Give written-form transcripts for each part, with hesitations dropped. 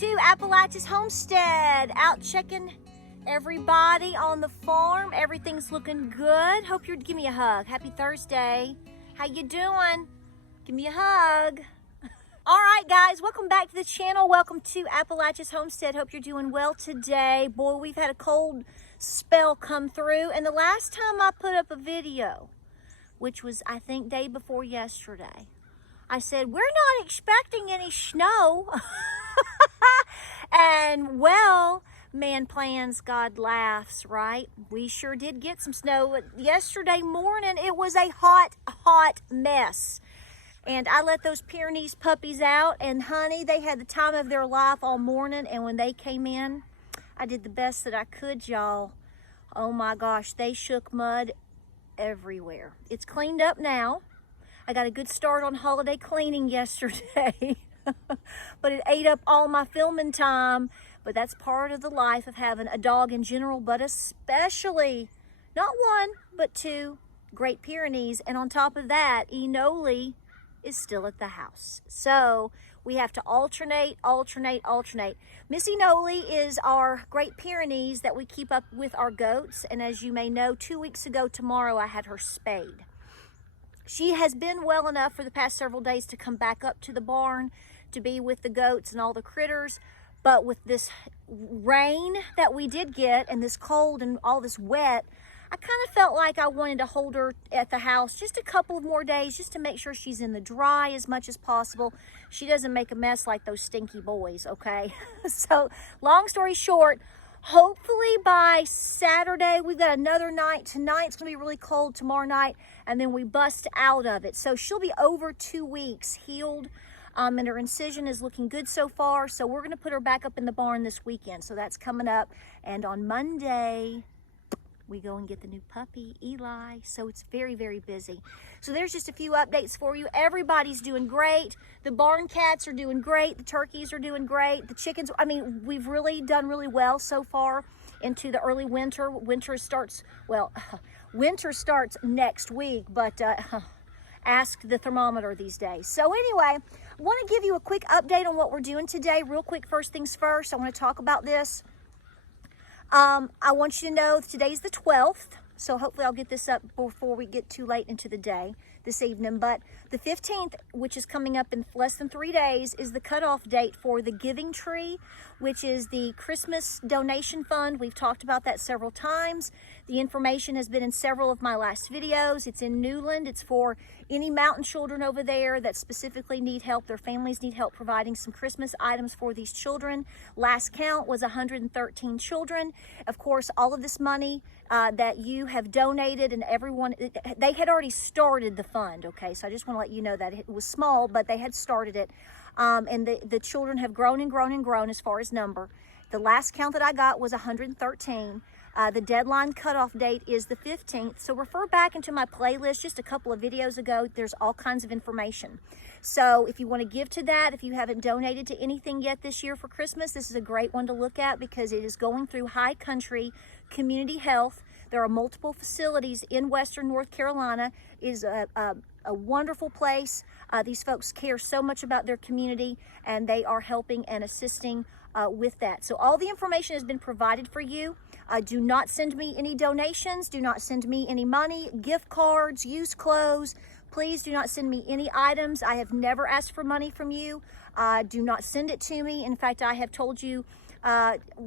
to Appalachia's Homestead. Out checking everybody on the farm. Everything's looking good. Hope you're, give me a hug. Happy Thursday. How you doing? Give me a hug. All right, guys, welcome back to the channel. Welcome to Appalachia's Homestead. Hope you're doing well today. Boy, we've had a cold spell come through, and the last time I put up a video, which was, I think, day before yesterday, I said, we're not expecting any snow. And, well, man plans, God laughs, right? We sure did get some snow. Yesterday morning, it was a hot mess. And I let those Pyrenees puppies out, and honey, they had the time of their life all morning, and when they came in, I did the best that I could, y'all. Oh my gosh, they shook mud everywhere. It's cleaned up now. I got a good start on holiday cleaning yesterday, but it ate up all my filming time. But that's part of the life of having a dog in general, but especially, not one, but two Great Pyrenees. And on top of that, Enoli is still at the house. So we have to alternate. Miss Enoli is our Great Pyrenees that we keep up with our goats. And as you may know, 2 weeks ago tomorrow, I had her spayed. She has been well enough for the past several days to come back up to the barn to be with the goats and all the critters. But with this rain that we did get and this cold and all this wet, I kind of felt like I wanted to hold her at the house just a couple of more days just to make sure she's in the dry as much as possible. She doesn't make a mess like those stinky boys, okay? So long story short, hopefully by Saturday, we've got another night. Tonight's going to be really cold, tomorrow night, and then we bust out of it. So she'll be over 2 weeks healed, and her incision is looking good so far. So we're going to put her back up in the barn this weekend. So that's coming up. And on Monday, we go and get the new puppy, Eli. So it's very, very busy. So there's just a few updates for you. Everybody's doing great. The barn cats are doing great. The turkeys are doing great. The chickens, I mean, we've really done really well so far into the early winter. Winter starts next week, but ask the thermometer these days. So anyway, I want to give you a quick update on what we're doing today. Real quick, first things first, I want to talk about this. I want you to know today's the 12th, so hopefully I'll get this up before we get too late into the day this evening. But the 15th, which is coming up in less than 3 days, is the cutoff date for the Giving Tree, which is the Christmas donation fund. We've talked about that several times. The information has been in several of my last videos. It's in Newland. It's for any mountain children over there that specifically need help. Their families need help providing some Christmas items for these children. Last count was 113 children. Of course, all of this money that you have donated, and everyone, they had already started the fund, okay? So I just want to let you know that it was small, but they had started it. And the children have grown and grown and grown as far as number. The last count that I got was 113. The deadline cutoff date is the 15th. So refer back into my playlist just a couple of videos ago. There's all kinds of information. So if you want to give to that, if you haven't donated to anything yet this year for Christmas, this is a great one to look at because it is going through High Country Community Health. There are multiple facilities in Western North Carolina. It is a wonderful place. These folks care so much about their community, and they are helping and assisting with that. So all the information has been provided for you. Do not send me any donations. Do not send me any money, gift cards, used clothes. Please do not send me any items. I have never asked for money from you. Do not send it to me. In fact, I have told you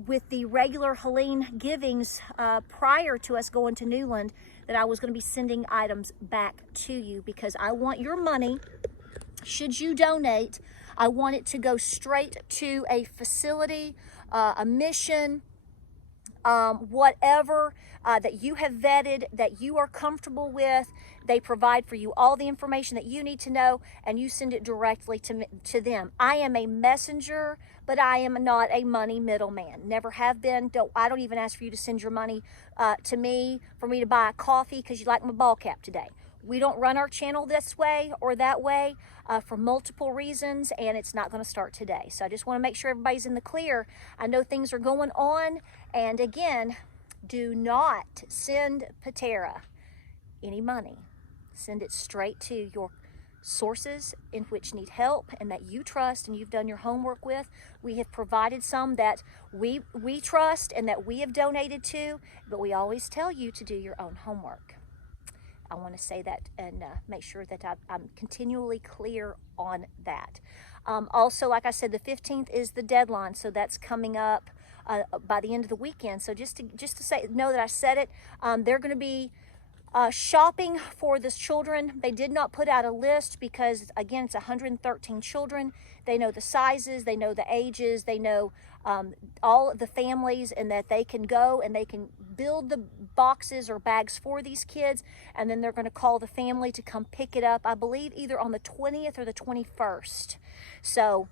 with the regular Helene givings prior to us going to Newland that I was going to be sending items back to you because I want your money, should you donate, I want it to go straight to a facility, a mission, whatever that you have vetted, that you are comfortable with. They provide for you all the information that you need to know, and you send it directly to them. I am a messenger, but I am not a money middleman. Never have been. I don't even ask for you to send your money to me for me to buy a coffee because you like my ball cap today. We don't run our channel this way or that way for multiple reasons, and it's not going to start today. So I just want to make sure everybody's in the clear. I know things are going on, and again, do not send Patara any money. Send it straight to your sources in which need help and that you trust and you've done your homework with. We have provided some that we trust and that we have donated to, but we always tell you to do your own homework. I want to say that and make sure that I'm continually clear on that. Also, like I said, the 15th is the deadline, so that's coming up by the end of the weekend. So just to say, know that I said it. They're going to be shopping for the children. They did not put out a list because, again, it's 113 children. They know the sizes, they know the ages, they know all the families, and that they can go and they can build the boxes or bags for these kids, and then they're going to call the family to come pick it up, I believe either on the 20th or the 21st. So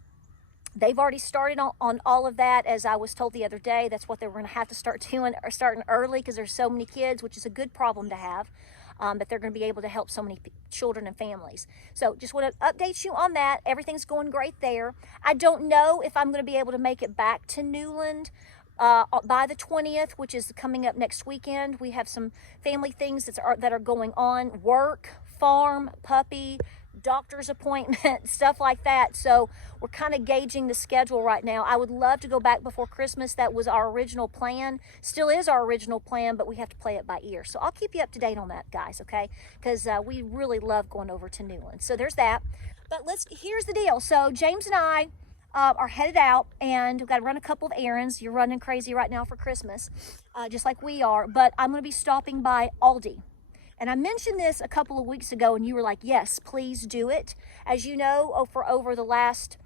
they've already started on all of that. As I was told the other day, that's what they were going to have to start doing, or starting early, because there's so many kids, which is a good problem to have, that they're going to be able to help so many children and families. So just want to update you on that. Everything's going great there. I don't know if I'm going to be able to make it back to Newland by the 20th, which is coming up next weekend. We have some family things that are going on, work, farm, puppy, doctor's appointment, stuff like that. So we're kind of gauging the schedule right now. I would love to go back before Christmas. That was our original plan, still is our original plan, but we have to play it by ear. So I'll keep you up to date on that, guys, okay? Because we really love going over to Newland. So there's that. But here's the deal. So James and I are headed out, and we've got to run a couple of errands. You're running crazy right now for Christmas, just like we are. But I'm going to be stopping by Aldi. And I mentioned this a couple of weeks ago, and you were like, yes, please do it. As you know, for over the last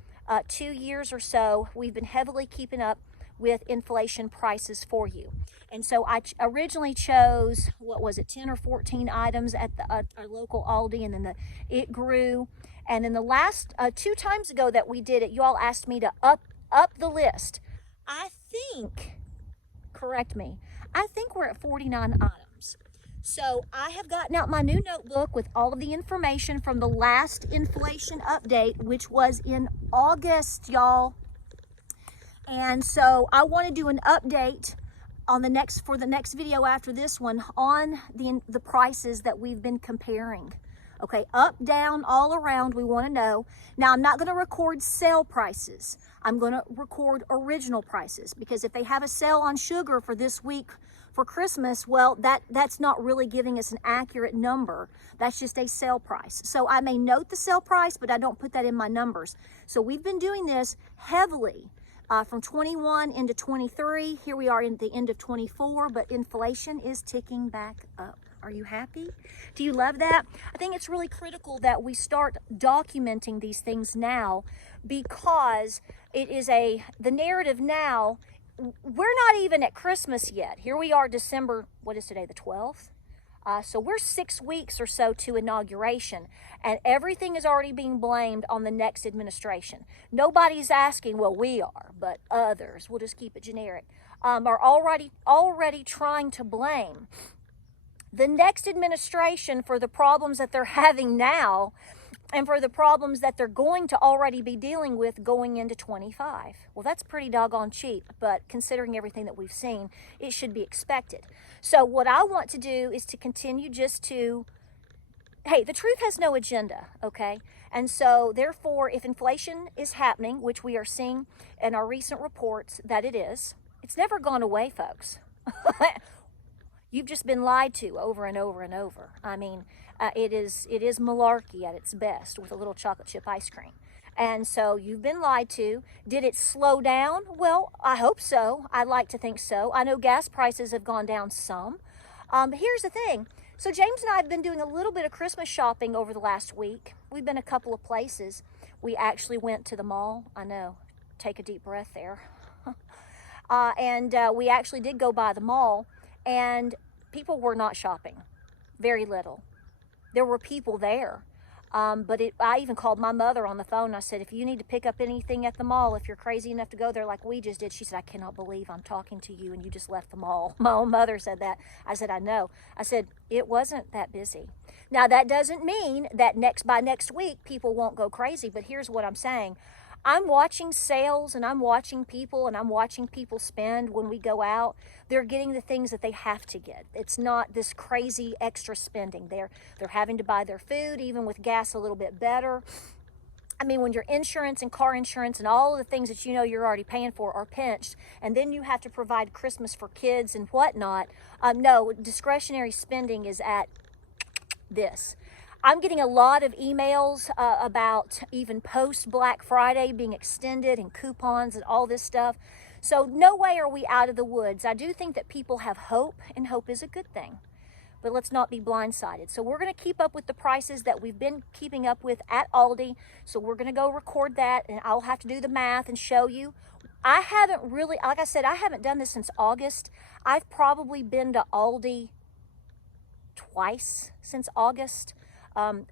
2 years or so, we've been heavily keeping up with inflation prices for you. And so I originally chose, 10 or 14 items at our local Aldi, and then it grew. And then the last 2 times ago that we did it, you all asked me to up the list. Correct me, I think we're at 49 items. So I have gotten out my new notebook with all of the information from the last inflation update, which was in August, y'all. And so I want to do an update on for the next video after this one on the prices that we've been comparing. Okay, up, down, all around, we want to know. Now, I'm not going to record sale prices. I'm going to record original prices, because if they have a sale on sugar for this week for Christmas, well, that's not really giving us an accurate number. That's just a sale price. So I may note the sale price, but I don't put that in my numbers. So we've been doing this heavily from 21 into 23. Here we are in the end of 24, but inflation is ticking back up. Are you happy? Do you love that? I think it's really critical that we start documenting these things now, because it is the narrative now. We're not even at Christmas yet. Here we are, December, what is today, the 12th? So we're 6 weeks or so to inauguration, and everything is already being blamed on the next administration. Nobody's asking, well, we are, but others, we'll just keep it generic, are already trying to blame the next administration for the problems that they're having now, and for the problems that they're going to already be dealing with going into 25. Well, that's pretty doggone cheap, but considering everything that we've seen, it should be expected. So what I want to do is to continue hey, the truth has no agenda, okay? And so therefore, if inflation is happening, which we are seeing in our recent reports that it is, it's never gone away, folks. You've just been lied to over and over and over. I mean, it is malarkey at its best with a little chocolate chip ice cream. And so you've been lied to. Did it slow down? Well, I hope so. I'd like to think so. I know gas prices have gone down some. But here's the thing. So James and I have been doing a little bit of Christmas shopping over the last week. We've been a couple of places. We actually went to the mall. I know. Take a deep breath there. And we actually did go by the mall. And people were not shopping, very little. There were people there, but I even called my mother on the phone. I said, if you need to pick up anything at the mall, if you're crazy enough to go there like we just did. She said, I cannot believe I'm talking to you and you just left the mall. My own mother said that. I said, I know. I said, it wasn't that busy. Now, that doesn't mean that by next week, people won't go crazy, but here's what I'm saying. I'm watching sales, and I'm watching people, and I'm watching people spend when we go out. They're getting the things that they have to get. It's not this crazy extra spending. They're having to buy their food, even with gas a little bit better. I mean, when your insurance and car insurance and all of the things that you know you're already paying for are pinched, and then you have to provide Christmas for kids and whatnot, no, discretionary spending is at this. I'm getting a lot of emails about even post Black Friday being extended and coupons and all this stuff. So no way are we out of the woods. I do think that people have hope, and hope is a good thing. But let's not be blindsided. So we're going to keep up with the prices that we've been keeping up with at Aldi. So we're going to go record that, and I'll have to do the math and show you. I haven't really, like I said, I haven't done this since August. I've probably been to Aldi twice since August.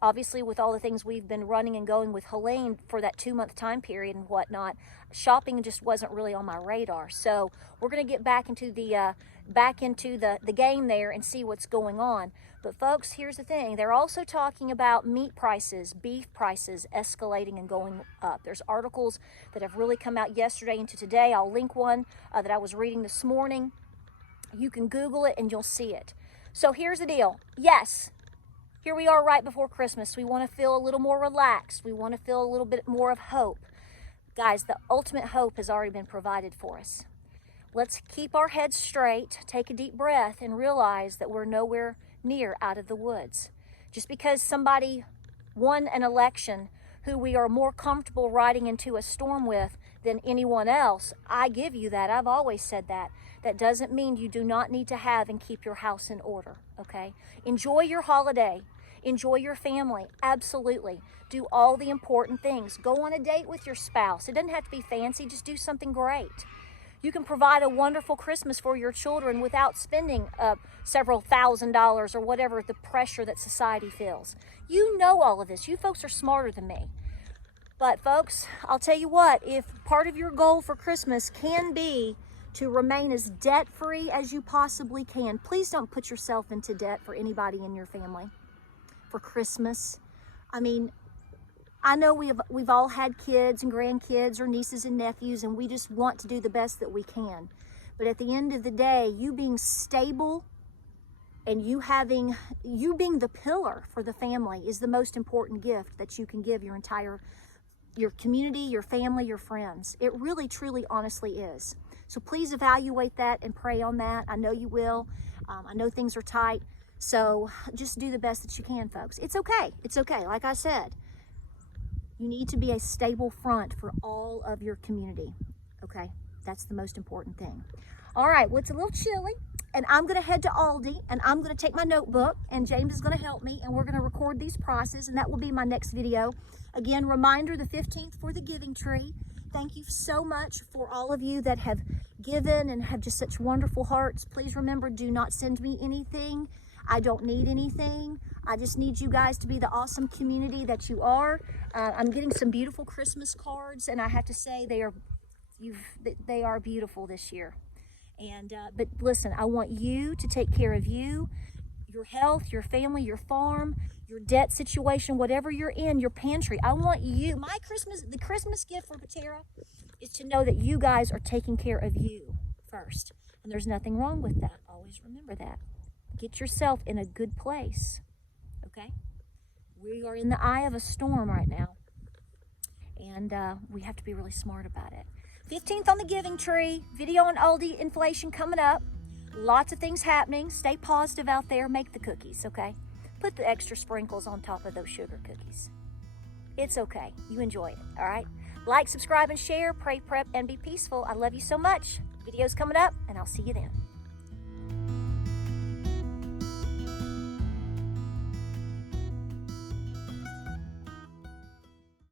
Obviously, with all the things we've been running and going with Helene for that 2-month time period and whatnot, shopping just wasn't really on my radar. So we're going to get back into the game there and see what's going on. But folks, here's the thing. They're also talking about meat prices, beef prices escalating and going up. There's articles that have really come out yesterday into today. I'll link one that I was reading this morning. You can Google it and you'll see it. So here's the deal. Yes, here we are right before Christmas. We want to feel a little more relaxed. We want to feel a little bit more of hope. Guys, the ultimate hope has already been provided for us. Let's keep our heads straight, take a deep breath, and realize that we're nowhere near out of the woods. Just because somebody won an election who we are more comfortable riding into a storm with than anyone else, I give you that. I've always said that. That doesn't mean you do not need to have and keep your house in order, okay? Enjoy your holiday. Enjoy your family. Absolutely. Do all the important things. Go on a date with your spouse. It doesn't have to be fancy. Just do something great. You can provide a wonderful Christmas for your children without spending several $1,000s or whatever the pressure that society feels. You know all of this. You folks are smarter than me. But folks, I'll tell you what, if part of your goal for Christmas can be to remain as debt-free as you possibly can, please don't put yourself into debt for anybody in your family for Christmas. I mean, I know we've all had kids and grandkids or nieces and nephews, and we just want to do the best that we can. But at the end of the day, you being stable and you being the pillar for the family is the most important gift that you can give your community, your family, your friends. It really, truly, honestly is. So please evaluate that and pray on that. I know you will. I know things are tight. So just do the best that you can, folks. It's okay. It's okay. Like I said, you need to be a stable front for all of your community, okay? That's the most important thing. All right, well, it's a little chilly, and I'm going to head to Aldi, and I'm going to take my notebook, and James is going to help me, and we're going to record these prices, and that will be my next video. Again, reminder, the 15th for the Giving Tree. Thank you so much for all of you that have given and have just such wonderful hearts. Please remember, do not send me anything. I don't need anything. I just need you guys to be the awesome community that you are. I'm getting some beautiful Christmas cards, and I have to say they are beautiful this year. And but listen, I want you to take care of you, your health, your family, your farm, your debt situation, whatever you're in, your pantry. I want you. The Christmas gift for Patara is to know that you guys are taking care of you first, and there's nothing wrong with that. Always remember that. Get yourself in a good place, okay? We are in the eye of a storm right now, and we have to be really smart about it. 15th on the Giving Tree, video on Aldi inflation coming up. Lots of things happening. Stay positive out there. Make the cookies, okay? Put the extra sprinkles on top of those sugar cookies. It's okay. You enjoy it, all right? Like, subscribe, and share. Pray, prep, and be peaceful. I love you so much. Videos coming up, and I'll see you then.